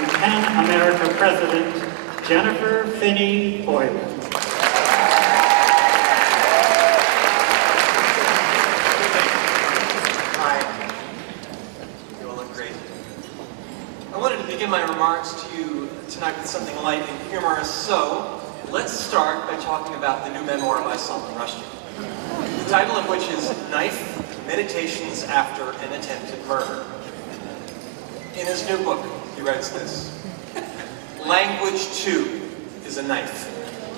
and PEN America President, Jennifer Finney Boylan. Hi. You all look great. I wanted to begin my remarks to you tonight with something light and humorous, so let's start by talking about the new memoir by Salman Rushdie, the title of which is Knife: Meditations After an Attempted Murder. In his new book, he writes this: language, too, is a knife.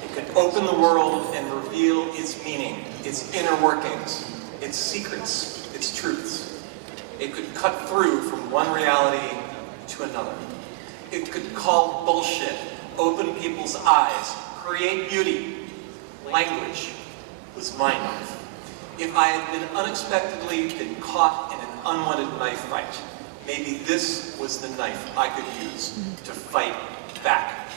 It can open the world and reveal its meaning, its inner workings, its secrets, its truths. It could cut through from one reality to another. It could call bullshit, open people's eyes, create beauty. Language was my knife. If I had been unexpectedly caught in an unwanted knife fight, maybe this was the knife I could use to fight back.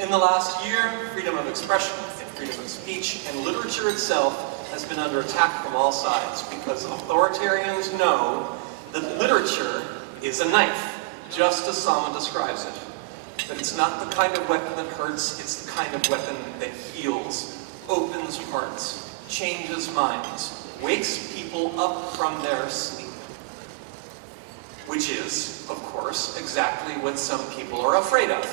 In the last year, freedom of expression and freedom of speech and literature itself has been under attack from all sides because authoritarians know that literature is a knife, just as Salman describes it. But it's not the kind of weapon that hurts, it's the kind of weapon that heals, opens hearts, changes minds, wakes people up from their sleep. Which is, of course, exactly what some people are afraid of.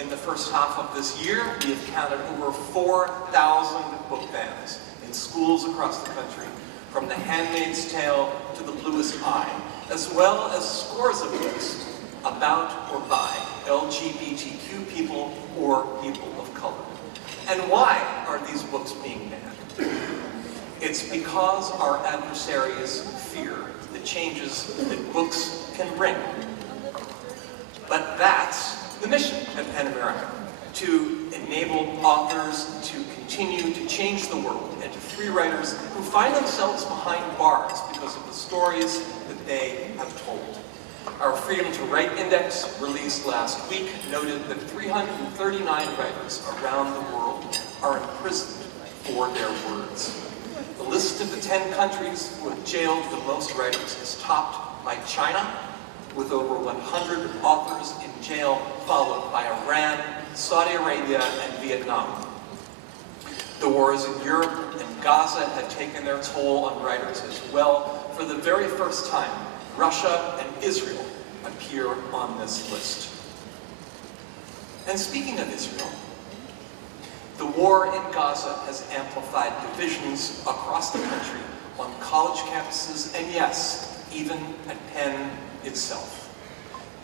In the first half of this year, we have counted over 4,000 book bans in schools across the country, from The Handmaid's Tale to The Bluest Eye, as well as scores of books about or by LGBTQ people or people of color. And why are these books being banned? It's because our adversaries fear the changes that books can bring. But that's the mission at PEN America, to enable authors to continue to change the world and to free writers who find themselves behind bars because of the stories that they have told. Our Freedom to Write Index, released last week, noted that 339 writers around the world are imprisoned for their words. The list of the 10 countries who have jailed the most writers is topped by China, with over 100 authors in jail, followed by Iran, Saudi Arabia, and Vietnam. The wars in Europe and Gaza have taken their toll on writers as well. For the very first time, Russia and Israel appear on this list. And speaking of Israel, the war in Gaza has amplified divisions across the country on college campuses, and yes, even at PEN itself.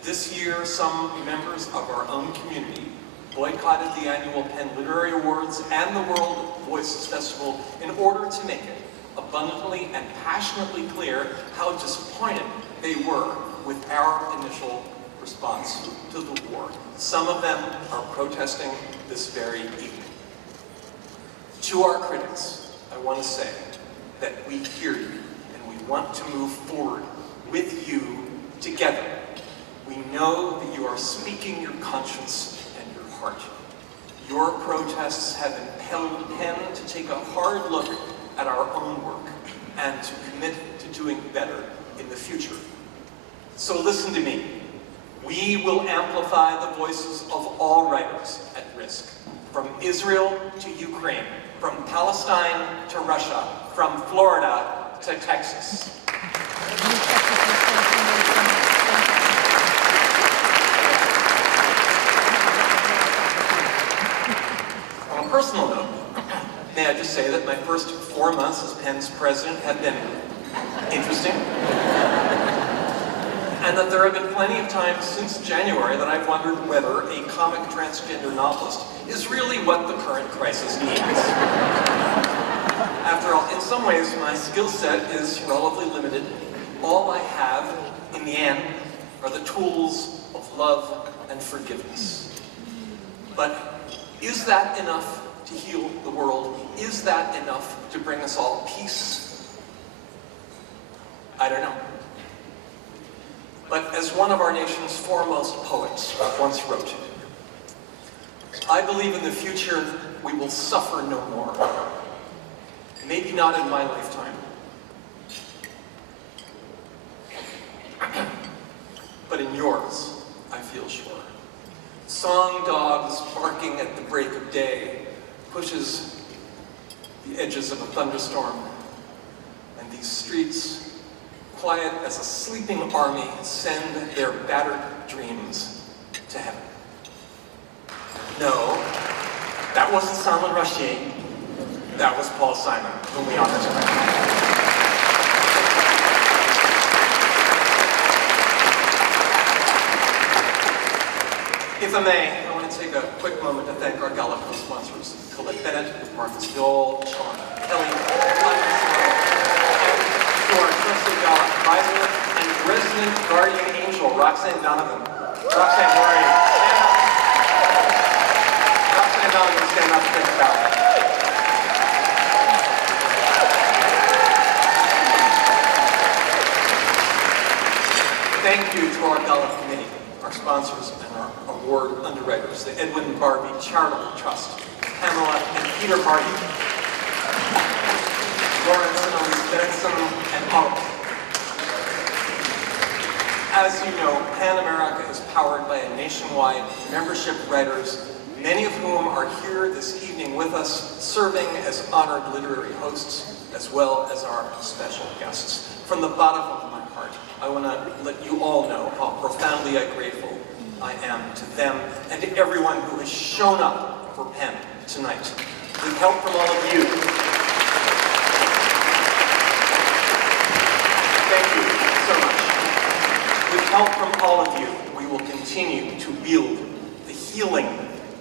This year, some members of our own community boycotted the annual PEN Literary Awards and the World Voices Festival in order to make it abundantly and passionately clear how disappointed they were with our initial response to the war. Some of them are protesting this very evening. To our critics, I want to say that we hear you and we want to move forward with you together. We know that you are speaking your conscience and your heart. Your protests have impelled PEN to take a hard look at our own work and to commit to doing better in the future. So listen to me. We will amplify the voices of all writers at risk, from Israel to Ukraine, from Palestine to Russia, from Florida to Texas. On a personal note, may I just say that my first 4 months as PEN's president have been interesting, and that there have been plenty of times since January that I've wondered whether a comic transgender novelist is really what the current crisis needs. After all, in some ways, my skill set is relatively limited. All I have, in the end, are the tools of love and forgiveness. But is that enough to heal the world? Is that enough to bring us all peace? I don't know. But as one of our nation's foremost poets once wrote, I believe in the future we will suffer no more. Maybe not in my lifetime, but in yours, I ethereal shore. Song dogs barking at the break of day pushes the edges of a thunderstorm, and these streets, quiet as a sleeping army, send their battered dreams to heaven. No, that wasn't Salman Rushdie. That was Paul Simon, whom we honor tonight. If I may, I want to take a quick moment to thank our Gala co-sponsors, Colette Bennett, Marcus Dole, Sean Kelly, and to our trusted Gala advisor and resident guardian angel, Roxanne Donovan. Roxanne, where are you? Stand up. Roxanne Donovan, stand up and think about it. Thank you to our Gala committee, our sponsors, and our award underwriters, the Edwin Barbie Charitable Trust, Pamela and Peter Hardy, Lawrence and Elise Benson, and Paul. As you know, Pan America is powered by a nationwide membership writers, many of whom are here this evening with us, serving as honored literary hosts, as well as our special guests. From the bottom of my heart, I want to let you all know how profoundly grateful I am to them and to everyone who has shown up for Penn tonight. With help from all of you. Thank you so much. With help from all of you, we will continue to wield the healing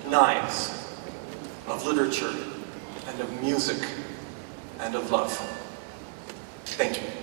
knives of literature and of music and of love. Thank you.